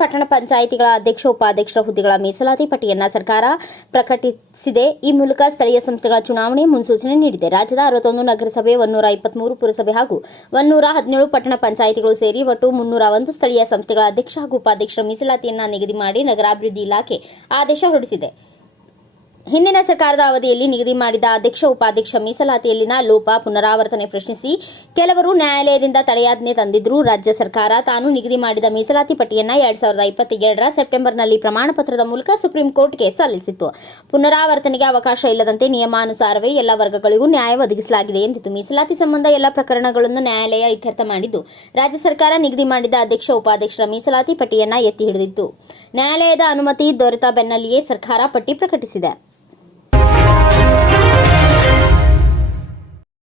ಪಟ್ಟಣ ಪಂಚಾಯಿತಿಗಳ ಅಧ್ಯಕ್ಷ, ಉಪಾಧ್ಯಕ್ಷರ ಹುದ್ದೆಗಳ ಮೀಸಲಾತಿ ಪಟ್ಟಿಯನ್ನು ಸರ್ಕಾರ ಪ್ರಕಟಿಸಿದೆ. ಈ ಮೂಲಕ ಸ್ಥಳೀಯ ಸಂಸ್ಥೆಗಳ ಚುನಾವಣೆ ಮುನ್ಸೂಚನೆ ನೀಡಿದೆ. ರಾಜ್ಯದ ಅರವತ್ತೊಂದು ನಗರಸಭೆ ಒನ್ನೂರ ಇಪ್ಪತ್ಮೂರು ಪುರಸಭೆ ಹಾಗೂ ಒನ್ನೂರ ಹದಿನೇಳು ಪಟ್ಟಣ ಪಂಚಾಯಿತಿಗಳು ಸೇರಿ ಒಟ್ಟು ಮುನ್ನೂರ ಒಂದು ಸ್ಥಳೀಯ ಸಂಸ್ಥೆಗಳ ಅಧ್ಯಕ್ಷ ಹಾಗೂ ಉಪಾಧ್ಯಕ್ಷರ ಮೀಸಲಾತಿಯನ್ನು ನಿಗದಿ ಮಾಡಿ ನಗರಾಭಿವೃದ್ಧಿ ಇಲಾಖೆ ಆದೇಶ ಹೊರಡಿಸಿದೆ. ಹಿಂದಿನ ಸರ್ಕಾರದ ಅವಧಿಯಲ್ಲಿ ನಿಗದಿ ಮಾಡಿದ ಅಧ್ಯಕ್ಷ, ಉಪಾಧ್ಯಕ್ಷ ಮೀಸಲಾತಿಯಲ್ಲಿನ ಲೋಪ ಪುನರಾವರ್ತನೆ ಪ್ರಶ್ನಿಸಿ ಕೆಲವರು ನ್ಯಾಯಾಲಯದಿಂದ ತಡೆಯಾಜ್ಞೆ ತಂದಿದ್ದರೂ ರಾಜ್ಯ ಸರ್ಕಾರ ತಾನು ನಿಗದಿ ಮಾಡಿದ ಮೀಸಲಾತಿ ಪಟ್ಟಿಯನ್ನು ಎರಡ್ ಸಾವಿರದ ಇಪ್ಪತ್ತೆರಡರ ಸೆಪ್ಟೆಂಬರ್ನಲ್ಲಿ ಪ್ರಮಾಣಪತ್ರದ ಮೂಲಕ ಸುಪ್ರೀಂ ಕೋರ್ಟ್ಗೆ ಸಲ್ಲಿಸಿತ್ತು. ಪುನರಾವರ್ತನೆಗೆ ಅವಕಾಶ ಇಲ್ಲದಂತೆ ನಿಯಮಾನುಸಾರವೇ ಎಲ್ಲ ವರ್ಗಗಳಿಗೂ ನ್ಯಾಯ ಒದಗಿಸಲಾಗಿದೆ ಎಂದಿತ್ತು ಮೀಸಲಾತಿ ಸಂಬಂಧ ಎಲ್ಲ ಪ್ರಕರಣಗಳನ್ನು ನ್ಯಾಯಾಲಯ ಇತ್ಯರ್ಥ ಮಾಡಿದ್ದು, ರಾಜ್ಯ ಸರ್ಕಾರ ನಿಗದಿ ಮಾಡಿದ ಅಧ್ಯಕ್ಷ, ಉಪಾಧ್ಯಕ್ಷರ ಮೀಸಲಾತಿ ಪಟ್ಟಿಯನ್ನ ಎತ್ತಿ ಹಿಡಿದಿತ್ತು. ನ್ಯಾಯಾಲಯದ ಅನುಮತಿ ದೊರೆತ ಬೆನ್ನಲ್ಲಿಯೇ ಸರ್ಕಾರ ಪಟ್ಟಿ ಪ್ರಕಟಿಸಿದೆ.